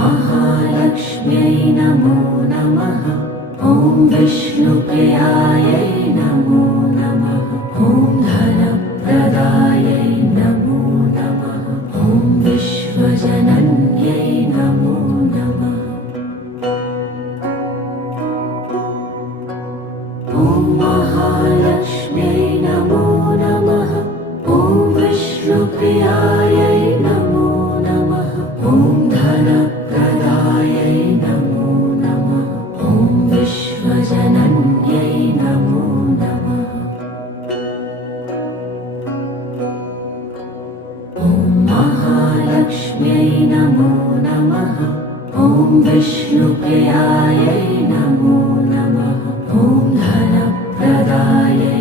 महालक्ष्म्यै नमो नमः। ॐ विष्णुप्रियायै नमो नमः। ॐ धनप्रदायै नमो नमः। ॐ विश्वजनन्यै नमो नमः। ॐ महालक्ष्म्यै नमो नमः। ॐ विष्णुप्रियायै नमो नमः। ॐ धनप्रदायै नमो नमः। ॐ विश्वजनन्यै नमो नमः। ॐ महालक्ष्म्यै नमो नमः। ॐ विष्णुप्रियायै नमो नमः। ॐ धनप्रदायै